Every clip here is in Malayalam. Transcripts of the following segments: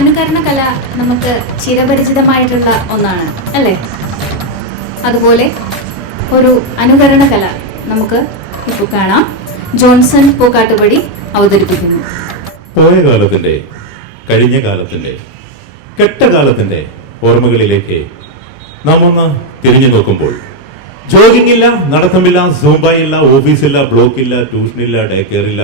അനുകരണ കല നമുക്ക് ചിരപരിചിതമായിട്ടുള്ള ഒന്നാണ് അല്ലേ? അതുപോലെ ഒരു അനുകരണ കല നമുക്ക് ഇപ്പോൾ കാണാം. ജോൺസൺ പൂക്കാട്ടുപടി അവതരിപ്പിക്കുന്നു. പോയ കാലത്തിന്റെ കഴിഞ്ഞ കാലത്തിന്റെ കെട്ട കാലത്തിന്റെ ഓർമ്മകളിലേക്ക് നാം ഒന്ന് തിരിഞ്ഞു നോക്കുമ്പോൾ ജോഗിംഗ് ഇല്ല നടത്തമില്ല സൂംബ ഇല്ല ഓഫീസില്ല ബ്ലോക്കില്ല ട്യൂഷനില്ല ഡേ കെയർ ഇല്ല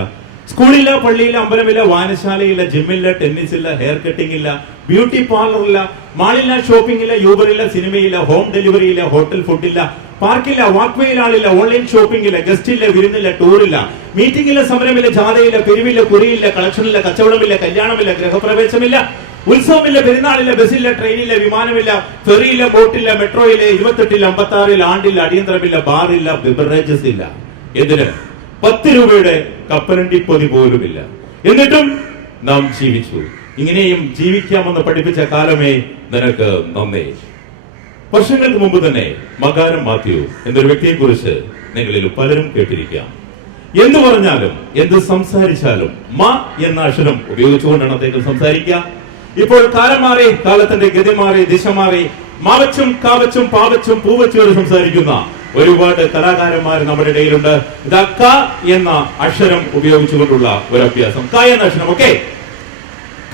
സ്കൂളില്ല പള്ളിയില്ല അമ്പലമില്ല വായനശാലയില്ല ജിമ്മില്ല ടെന്നീസ് ഇല്ല ഹെയർ കട്ടിംഗ് ഇല്ല ബ്യൂട്ടി പാർലർ ഇല്ല മാളില്ല ഷോപ്പിംഗ് ഇല്ല യൂബർ ഇല്ല സിനിമയില്ല ഹോം ഡെലിവറി ഇല്ല ഹോട്ടൽ ഫുഡ് ഇല്ല പാർക്കില്ല വാക്വേയിൽ ആളില്ല ഓൺലൈൻ ഷോപ്പിംഗ് ഇല്ല ഗസ്റ്റ് ഇല്ല വിരുന്നില്ല ടൂറില്ല മീറ്റിംഗ് ഇല്ല സമരമില്ല ജാഥയില്ല പിരിവില്ല കുറിയില്ല കളക്ഷനില്ല കച്ചവടമില്ല കല്യാണമില്ല ഗൃഹപ്രവേശമില്ല ഉത്സവമില്ല പെരുന്നാളില്ല ബസ്സില്ല ട്രെയിനില്ല വിമാനമില്ല ഫെറിയില്ല ബോട്ടില്ല മെട്രോയില്ല ഇരുപത്തെട്ടില്ല അമ്പത്താറില്ല ആണ്ടില്ല അടിയന്തരമില്ല ബാറില്ല ബിബറേജസ് ഇല്ല. എന്തിന്? പത്ത് രൂപയുടെ കപ്പലണ്ടി പൊതി പോലുമില്ല. എന്നിട്ടും നാം ജീവിച്ചു. ഇങ്ങനെയും ജീവിക്കാമെന്ന് പഠിപ്പിച്ച കാലമേ നിനക്ക് നന്ദി വർഷങ്ങൾക്ക് മുമ്പ് തന്നെ മകാരം മാത്യു എന്നൊരു വ്യക്തിയെ കുറിച്ച് നിങ്ങളിൽ പലരും കേട്ടിരിക്കാം. എന്ന് പറഞ്ഞാലും എന്ത് സംസാരിച്ചാലും മ എന്ന അക്ഷരം ഉപയോഗിച്ചുകൊണ്ടാണ് അദ്ദേഹം സംസാരിക്കുക. ഇപ്പോൾ കാലം മാറി കാലത്തിന്റെ ഗതി മാറി ദിശ മാറി മാവച്ചും കാവച്ചും പാവച്ചും പൂവച്ചും സംസാരിക്കുന്ന ഒരുപാട് കലാകാരന്മാർ നമ്മുടെ ഇടയിലുണ്ട്. ഇതാ ക എന്ന അക്ഷരം ഉപയോഗിച്ചുകൊണ്ടുള്ള ഒരു അഭ്യാസം ക എന്ന അക്ഷരം ഓക്കെ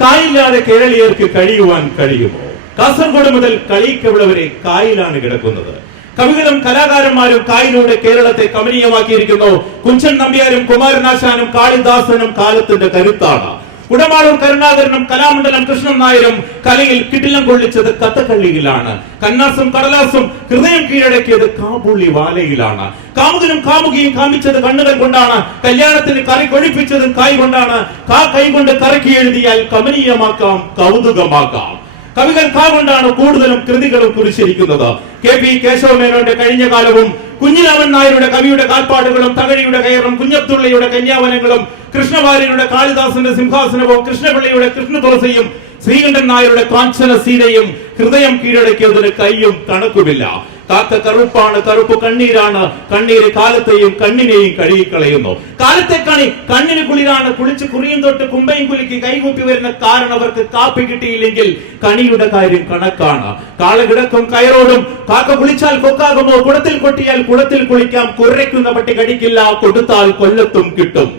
കായില്ലാതെ കേരളീയർക്ക് കഴിയുവാൻ കഴിയുമോ? കാസർഗോഡ് മുതൽ കളിക്കവിള വരെ കായിലാണ് കിടക്കുന്നത്. കവികളും കലാകാരന്മാരും കായിലൂടെ കേരളത്തെ കമനീയമാക്കിയിരിക്കുന്നു. കുഞ്ചൻ നമ്പ്യാരും കുമാരനാശാനും കാളിദാസനും കാലത്തിന്റെ കരുത്താണ്. ഉടമാളൂർ കരുണാകരനും കലാമണ്ഡലം കൃഷ്ണൻ നായരും കലയിൽ കിടിലം കൊള്ളിച്ചത് കഥകളിയിലാണ് കന്നാസും കടലാസും ഹൃദയം കീഴടക്കിയത് കാബൂളി വാലയിലാണ് കാമുകനും കാമുകിയും കാമിച്ചത് കണ്ണുകൾ കൊണ്ടാണ്. കല്യാണത്തിന് കറി കൊഴിപ്പിച്ചത് കായ് കൊണ്ടാണ്. കാ കൈ കൊണ്ട് കറക്കി എഴുതിയാൽ കമനീയമാക്കാം കൗതുകമാക്കാം. കവികൾ കാ കൊണ്ടാണ് കൂടുതലും കൃതികളും കുറിച്ചിരിക്കുന്നത്. കെ പി കേശവമേനോന്റെ കഴിഞ്ഞ കാലവും കുഞ്ഞിരാമൻ നായരുടെ കവിയുടെ കാൽപ്പാടുകളും തകഴിയുടെ കയറും കുഞ്ഞത്തുള്ളയുടെ കന്യാവനങ്ങളും കൃഷ്ണവാര്യരുടെ കാളിദാസന്റെ സിംഹാസനവും കൃഷ്ണപിള്ളിയുടെ കൃഷ്ണ തുളസിയും ശ്രീകണ്ഠൻ നായരുടെ കാഞ്ചന സീതയും ഹൃദയം കീഴടക്കിയതിന് കൈയും കണക്കുമില്ല കാക്ക കറുപ്പാണ് കറുപ്പ് കണ്ണീരാണ്. കണ്ണീര് കാലത്തെയും കണ്ണിനെയും കഴുകിക്കളയുന്നു. കാലത്തെ കണി കണ്ണിന് കുളിരാണ് കുളിച്ച് കുറിയും തൊട്ട് കുമ്പയും കുലുക്കി കൈകൂപ്പി വരുന്ന കാരണം അവർക്ക് കാപ്പി കിട്ടിയില്ലെങ്കിൽ കണിയുടെ കാര്യം കണക്കാണ്. കാള കിടക്കും കയറോടും കാക്ക കുളിച്ചാൽ കൊക്കാകുമോ? കുടത്തിൽ കൊട്ടിയാൽ കുടത്തിൽ കുളിക്കാം. കുരയ്ക്കുന്ന പട്ടി കടിക്കില്ല കൊടുത്താൽ കൊല്ലത്തും കിട്ടും.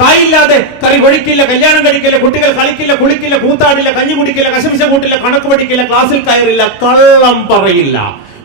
കായില്ലാതെ കറി ഒഴിക്കില്ല കല്യാണം കഴിക്കില്ല കുട്ടികൾ കളിക്കില്ല കുളിക്കില്ല കൂത്താടില്ല കഞ്ഞി കുടിക്കില്ല കശമിശ കൂട്ടില്ല കണക്ക് പഠിക്കില്ല ക്ലാസ്സിൽ കയറില്ല കള്ളം പറയില്ല.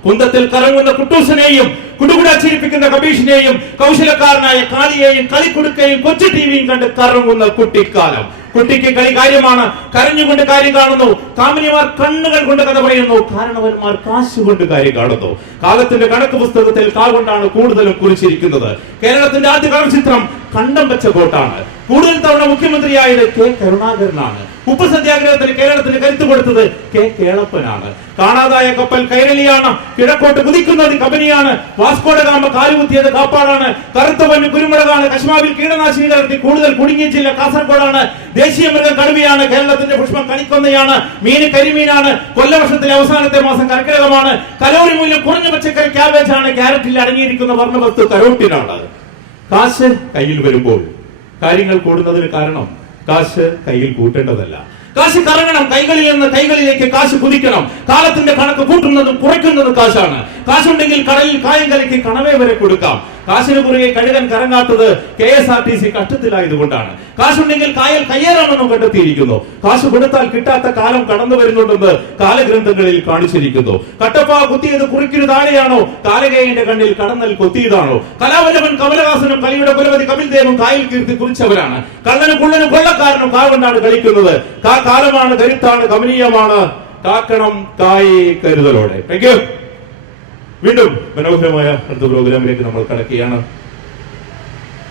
കുന്തത്തിൽ കറങ്ങുന്ന കുട്ടൂസിനെയും കുടുകുട ചിരിപ്പിക്കുന്ന കബീഷിനെയും കൗശലക്കാരനായ കാളിയെയും കളിക്കുടുക്കയും കൊച്ചു ടിവിയും കണ്ട് കറങ്ങുന്ന കുട്ടിക്കാലം. കുട്ടിക്ക് കളി കാര്യമാണ്. കരഞ്ഞുകൊണ്ട് കാര്യം കാണുന്നു. കാമിനിമാർ കണ്ണുകൾ കൊണ്ട് കഥ പറയുന്നു. കാരണവന്മാർ കാശുകൊണ്ട് കാര്യം കാണുന്നു. കാലത്തിന്റെ കണക്ക് പുസ്തകത്തിൽ കാ കൊണ്ടാണ് കൂടുതലും കുറിച്ചിരിക്കുന്നത്. കേരളത്തിന്റെ ആദ്യ കളർ ചിത്രം കണ്ടം വെച്ച കോട്ടാണ്. കൂടുതൽ തവണ മുഖ്യമന്ത്രിയായത് കെ കരുണാകരനാണ്. ഉപ്പ് സത്യാഗ്രഹത്തിന് കേരളത്തിന് കരുത്ത് കൊടുത്തത് കെ കേളപ്പനാണ്. കാണാതായ കപ്പൽ കൈരളിയാണ്. കിഴക്കോട്ട് കുതിക്കുന്നത് കമ്പനിയാണ് വാസ്കോഡ ഗാമ കാലുകുത്തിയത് കാപ്പാടാണ്. കറുത്ത പഞ്ഞ് കുരുമുളകാണ്. കശ്മാവിൽ കീടനാശിനി കലർത്തി കൂടുതൽ ജില്ല കാസർഗോഡാണ്. ദേശീയ മൃഗം കടുവയാണ്. കേരളത്തിന്റെ പുഷ്പം കണിക്കൊന്നയാണ്. മീന് കരിമീനാണ്. കൊല്ലവർഷത്തിലെ അവസാനത്തെ മാസം കർക്കിടകമാണ്. കലോറി മൂല്യം കുറഞ്ഞ പച്ചക്കറി ക്യാബേജ് ആണ് ക്യാരറ്റിൽ അടങ്ങിയിരിക്കുന്ന വർണവസ്തു കരോട്ടിനാണ് കാശ് കയ്യിൽ വരുമ്പോൾ കാര്യങ്ങൾ കൂടുന്നതിന് കാരണം കാശ് കയ്യിൽ കൂട്ടേണ്ടതല്ല. കാശ് കറങ്ങണം. കൈകളിൽ നിന്ന് കൈകളിലേക്ക് കാശ് കുതിക്കണം. കാലത്തിന്റെ കണക്ക് കൂട്ടുന്നതും കുറയ്ക്കുന്നതും കാശാണ്. കാശുണ്ടെങ്കിൽ കടലിൽ കായം കലക്കി കണവേ വരെ കൊടുക്കാം. കാശിന് പുറകെ കഴുകൻ കറങ്ങാത്തത് K S R T C കഷ്ടത്തിലായതുകൊണ്ടാണ്. കാശുണ്ടെങ്കിൽ കായൽ കയ്യേറാമെന്നും കണ്ടെത്തിയിരിക്കുന്നു. കാശ് കൊടുത്താൽ കിട്ടാത്ത കാലം കടന്നു വരുന്നുണ്ടെന്ന് കാലഗ്രന്ഥങ്ങളിൽ കാണിച്ചിരിക്കുന്നു. കട്ടപ്പ കുത്തിയത് കുറിക്കിന് താഴെയാണോ? കാലകേയന്റെ കണ്ണിൽ കടന്നൽ കൊത്തിയതാണോ? കലാവലവൻ കമലഹാസനും കലിയുടെ കുലപതി കപിൽ ദേവും കായൽ കീർത്തി കുറിച്ചവരാണ്. കള്ളനും കുള്ളനും കൊള്ളക്കാരനും കാവണ്ടാണ് കളിക്കുന്നത്. കാലമാണ് കരുത്താണ് കമനീയമാണ്. കാക്കണം കായേ കരുതലോടെ. താങ്ക് യു വീണ്ടും മനോഹരമായ അടുത്ത പ്രോഗ്രാമിലേക്ക് നമ്മൾ കടക്കുകയാണ്.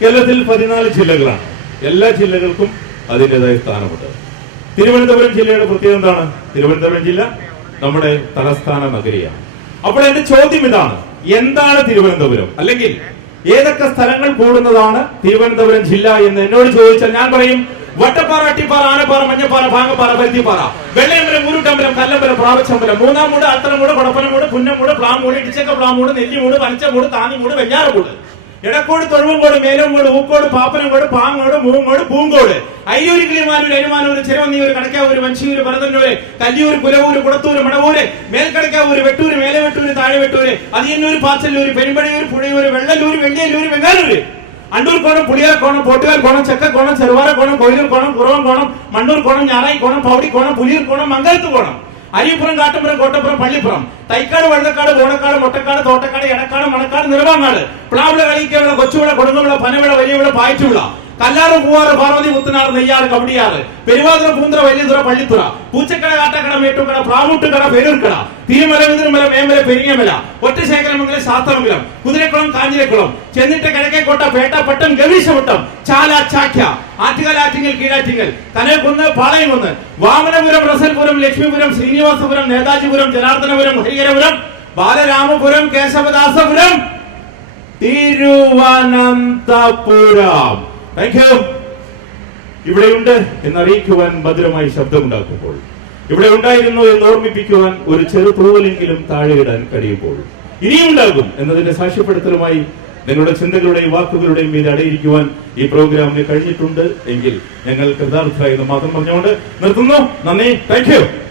കേരളത്തിൽ പതിനാല് ജില്ലകളാണ്. എല്ലാ ജില്ലകൾക്കും അതിന്റെതായ സ്ഥാനമുണ്ട്. തിരുവനന്തപുരം ജില്ലയുടെ പ്രത്യേകത എന്താണ്? തിരുവനന്തപുരം ജില്ല നമ്മുടെ തലസ്ഥാന നഗരിയാണ്. അപ്പോൾ എന്റെ ചോദ്യം ഇതാണ്. എന്താണ് തിരുവനന്തപുരം? അല്ലെങ്കിൽ ഏതൊക്കെ സ്ഥലങ്ങൾ കൂടുന്നതാണ് തിരുവനന്തപുരം ജില്ല എന്ന് എന്നോട് ചോദിച്ചാൽ ഞാൻ പറയും വട്ടപ്പാറ അട്ടിപ്പാറ ആനപ്പാറ മഞ്ഞപ്പാറ ഭാഗപ്പാറ പരുത്തിപ്പാറ വെള്ളയമ്പലം ഉരുട്ടമ്പലം കല്ലമ്പലം പ്രാവശ്യമ്പലം മൂന്നാം മൂട് അത്തനമൂട് കൊടപ്പനമൂട് പുന്നമൂട് പ്ലാമൂട് ഇടിച്ചക്ക പ്ലാമൂട് നെല്ലിമൂട് പനച്ചമൂട് താന്നിമൂട് വെഞ്ഞാറമൂട്. എടക്കോട് തൊഴുവങ്കോട് മേലങ്കോട് ഊക്കോട് പാപ്പനങ്കോട് പാങ്ങോട് മൂങ്ങോട് പൂങ്കോട്. അയ്യൂര് കിളിമാനൂർ അനുമാനൂർ ചിരവന്നിയൂർ കടക്കാവൂർ വഞ്ചിയൂർ ഭരതന്നൂര് കല്ലിയൂർ കുലവൂര് കുടത്തൂർ മണവൂര് മേൽക്കടക്കാവൂർ വെട്ടൂര് മേലെ വെട്ടൂര് താഴെ വെട്ടൂര് അതിയന്നൂർ പാച്ചല്ലൂർ പെരുമ്പഴയൂർ പുഴയൂർ വെള്ളല്ലൂർ വെള്ളിയല്ലൂർ വെങ്ങാനൂര്. அண்டூர் கோணம் புளியார் கோணம் போட்டுகார் கோணம் செக்க கோணம் செருவார கோணம் கோயிலூர் கோணம் குரவன் கோணம் மண்டூர் கோணம் ஞானாய் கோணம் பவுடி கோணம் புளியூர் கோணம் மங்கலத்து கோணம் அரியபுரம் காட்டுப்புறம் கோட்டப்புறம் பள்ளிப்புறம் தைக்காடு வழுதக்காடு ஓடக்காடு மொட்டைக்காடு தோட்டக்காடு எனக்காடு மணக்காடு நிர்வாங்காடு பிளாவிட வேலைக்கு கொச்சு விட கொடுங்க விட பனை விட வெளிய விட பாய்ச்சி விழா കല്ലാറ് പൂവാറ് പാർവതി മുത്തനാറ് നെയ്യാറ് കവടിയാറ്. പെരുവാതിര പൂന്തറ വലിയതുറ പള്ളിത്തുറ. പൂച്ചക്കട കാട്ടക്കട മേട്ടുകട പ്രാമുട്ടുകട പേരൂർക്കട. തിരുമല മുതിരുമല മേമല പെരിങ്ങമല. ഒറ്റശേഖരമംഗലം ശാസ്ത്രമംഗലം. കുതിരക്കുളം കാഞ്ഞിരക്കുളം. ചെന്നിട്ട് കിഴക്കേക്കോട്ട പേട്ടപ്പട്ടം ഗവീശവട്ടം ചാല ചാക്യ ആറ്റുകാൽ ആറ്റിങ്ങൽ കീഴാറ്റിങ്ങൽ. പാളയം പാളയംകുന്ന്. വാമനപുരം റസൽപുരം ലക്ഷ്മിപുരം ശ്രീനിവാസപുരം നേതാജിപുരം ജനാർദ്ദനപുരം ഹരിഹരപുരം ബാലരാമപുരം കേശവദാസപുരം തിരുവനന്തപുരം. താങ്ക് യു ഇവിടെയുണ്ട് എന്നറിയിക്കുവാൻ ഭദ്രമായി ശബ്ദമുണ്ടാക്കുമ്പോൾ. ഇവിടെ ഉണ്ടായിരുന്നു എന്ന് ഓർമ്മിപ്പിക്കുവാൻ ഒരു ചെറു തൂവലെങ്കിലും ഇടാൻ കഴിയുമ്പോൾ. ഇനിയും ഉണ്ടാകും എന്നതിന്റെ സാക്ഷ്യപ്പെടുത്തലുമായി നിങ്ങളുടെ ചിന്തകളുടെയും വാക്കുകളുടെയും മീത് അടയിരിക്കുവാൻ ഈ പ്രോഗ്രാമിന് കഴിഞ്ഞിട്ടുണ്ട് എങ്കിൽ ഞങ്ങൾ കൃതാർത്ഥരായി എന്ന് മാത്രം പറഞ്ഞുകൊണ്ട് നിർത്തുന്നു. നന്ദി. താങ്ക്